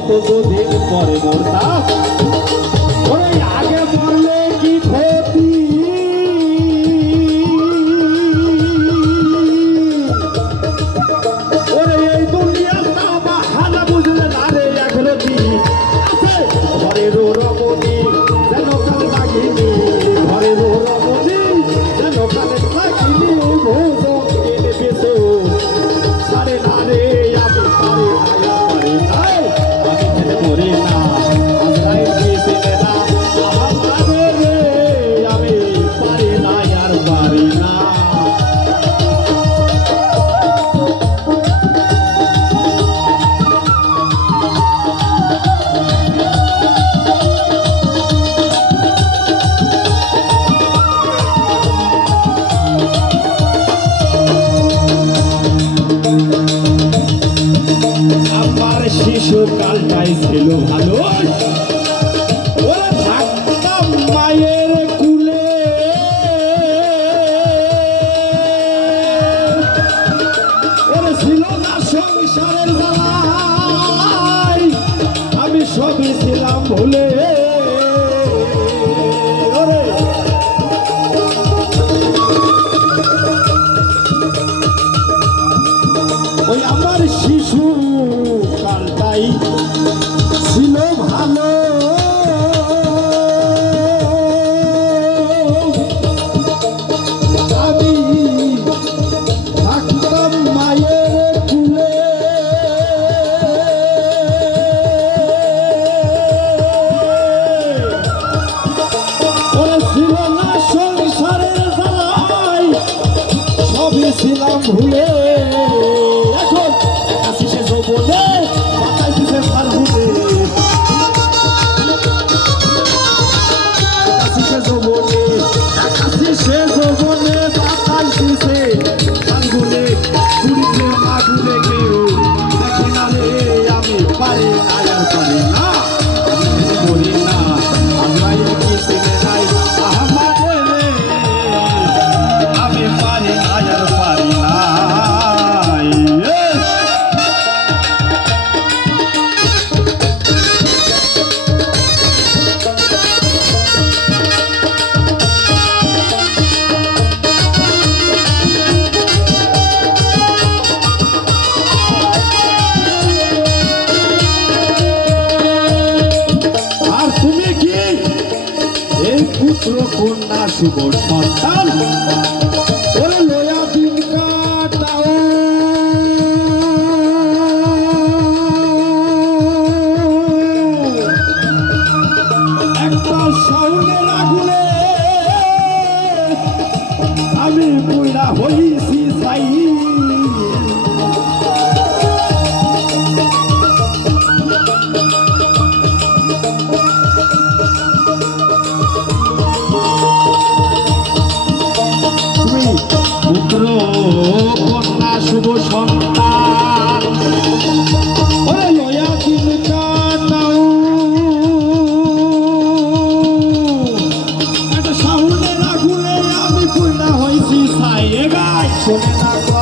হয়তো দুদিন পরে মোর আগে ভোলে ওই আমার শিশু কালটাই যৌবনে কাছে সে যৌবনে বাতাস দিছে। আঙ্গুলে পুরিতে আগুনে কেউ দেখে না রে, আমি পারে আয়ার পারে না। কন্যা শুভ সন্তান। ওরে লয়া দিন কাটাও। একটা সাউনের আগুনে আমি বুড়া হই। কন্যা শুভ সন্তান। লয়া চিন্তা একটা সাউন্ডে রাখুলে আমি কইলা হয়েছি সাইয়ে গায় শোনে না